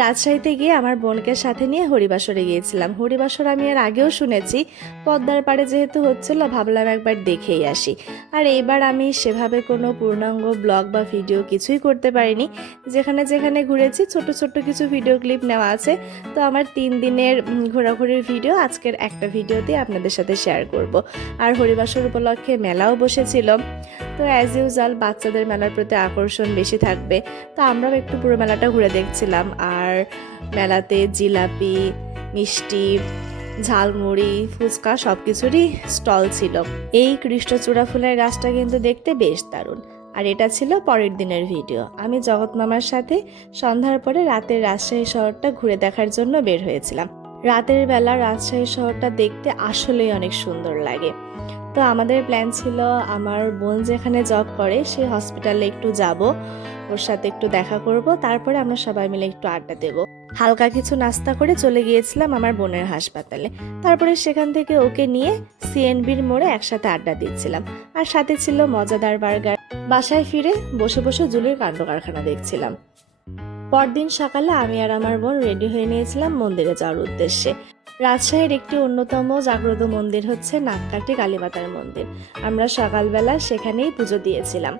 রাজশাহীতে গিয়ে আমার বোনকে সাথে নিয়ে হরিবাসরে গিয়েছিলাম। হরিবাসর আমি এর আগেও শুনেছি, পদ্মার পাড়ে যেহেতু হচ্ছিল ভাবলাম একবার দেখেই আসি। আর এইবার আমি সেভাবে কোনো পূর্ণাঙ্গ ব্লগ বা ভিডিও কিছুই করতে পারিনি। যেখানে যেখানে ঘুরেছি ছোট ছোট কিছু ভিডিও ক্লিপ নেওয়া আছে। তো আমার 3 দিনের ঘোরাঘুরির ভিডিও আজকের একটা ভিডিওতে আপনাদের সাথে শেয়ার করব। আর হরিবাসর উপলক্ষে মেলাও বসেছিল। তো অ্যাজ ইউজুয়াল বাচ্চাদের মেলার প্রতি আকর্ষণ বেশি থাকবে। তো আমরাও একটু পুরো মেলাটা ঘুরে দেখছিলাম। আর মেলাতে জিলাপি, মিষ্টি, ঝালমুড়ি, ফুচকা সব কিছুরই স্টল ছিল। এই কৃষ্ণচূড়া ফুলের গাছটা কিন্তু দেখতে বেশ দারুণ। আর এটা ছিল পরের দিনের ভিডিও। আমি জগৎ মামার সাথে সন্ধ্যার পরে রাতের রাজশাহী শহরটা ঘুরে দেখার জন্য বের হয়েছিলাম। রাতের বেলা রাজশাহী শহরটা দেখতে আসলেই অনেক সুন্দর লাগে। তো আমাদের প্ল্যান ছিল আমার বোন যেখানে জব করে সেই হসপিটালে একটু যাব, ওর সাথে একটু দেখা করব, তারপরে আমরা সবাই মিলে একটু আড্ডা দেব। হালকা কিছু নাস্তা করে চলে গিয়েছিলাম আমার বোনের হাসপাতালে। তারপরে সেখান থেকে ওকে নিয়ে সিএনবির মোড়ে একসাথে আড্ডা দিচ্ছিলাম। আর সাথে ছিল মজাদার বার্গার। বাসায় ফিরে বসে বসে জুলির কাণ্ড কারখানা দেখছিলাম। পরদিন সকালে আমি আর আমার বোন রেডি হয়ে নিয়েছিলাম মন্দিরে যাওয়ার উদ্দেশ্যে। রাজশাহীর একটি অন্যতম জাগ্রত মন্দির হচ্ছে নাককাটি কালীমাতার মন্দির। আমরা সকালবেলা সেখানেই পুজো দিয়েছিলাম।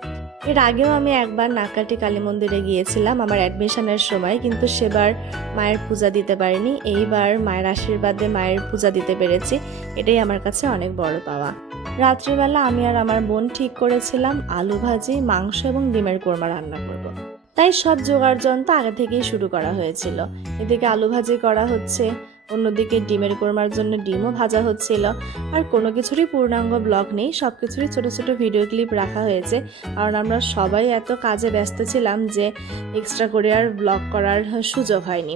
এর আগেও আমি একবার নাককাটি কালী মন্দিরে গিয়েছিলাম আমার অ্যাডমিশনের সময়, কিন্তু সেবার মায়ের পূজা দিতে পারিনি। এইবার মায়ের আশীর্বাদে মায়ের পূজা দিতে পেরেছি, এটাই আমার কাছে অনেক বড় পাওয়া। রাত্রিবেলা আমি আর আমার বোন ঠিক করেছিলাম আলু ভাজি, মাংস এবং ডিমের কোরমা রান্না করব। তাই সব জোগাড় যন্ত্র আগে থেকেই শুরু করা হয়েছিল। এদিকে আলু ভাজি করা হচ্ছে, অন্যদিকে ডিমের কোরমার জন্য ডিমও ভাজা হচ্ছিল। আর কোনো কিছুরই পূর্ণাঙ্গ ব্লগ নেই, সব কিছুরই ছোটো ছোটো ভিডিও ক্লিপ রাখা হয়েছে, কারণ আমরা সবাই এত কাজে ব্যস্ত ছিলাম যে এক্সট্রা করে আর ব্লগ করার সুযোগ হয়নি।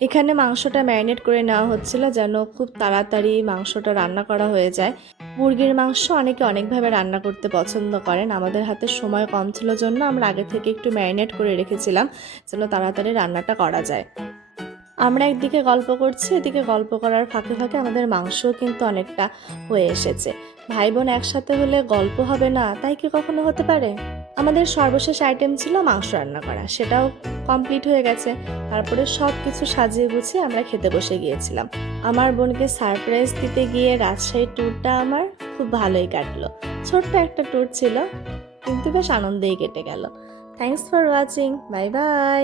এখানে মাংসটা ম্যারিনেট করে নেওয়া হচ্ছিল যেন খুব তাড়াতাড়ি মাংসটা রান্না করা হয়ে যায়। মুরগির মাংস অনেকে অনেকভাবে রান্না করতে পছন্দ করেন। আমাদের হাতে সময় কম ছিল জন্য আমরা আগে থেকে একটু ম্যারিনেট করে রেখেছিলাম যেন তাড়াতাড়ি রান্নাটা করা যায়। আমরা একদিকে গল্প করছি, এদিকে গল্প করার ফাঁকে ফাঁকে আমাদের মাংসও কিন্তু অনেকটা হয়ে এসেছে। ভাই বোন একসাথে হলে গল্প হবে না, তাই কি কখনো হতে পারে? আমাদের সর্বশেষ আইটেম ছিল মাংস রান্না করা, সেটাও কমপ্লিট হয়ে গেছে। তারপরে সব কিছু সাজিয়ে গুছিয়ে আমরা খেতে বসে গিয়েছিলাম। আমার বোনকে সারপ্রাইজ দিতে গিয়ে রাজশাহী ট্যুরটা আমার খুব ভালোই কাটলো। ছোট্ট একটা ট্যুর ছিল, কিন্তু বেশ আনন্দেই কেটে গেল। Thanks for watching, bye bye.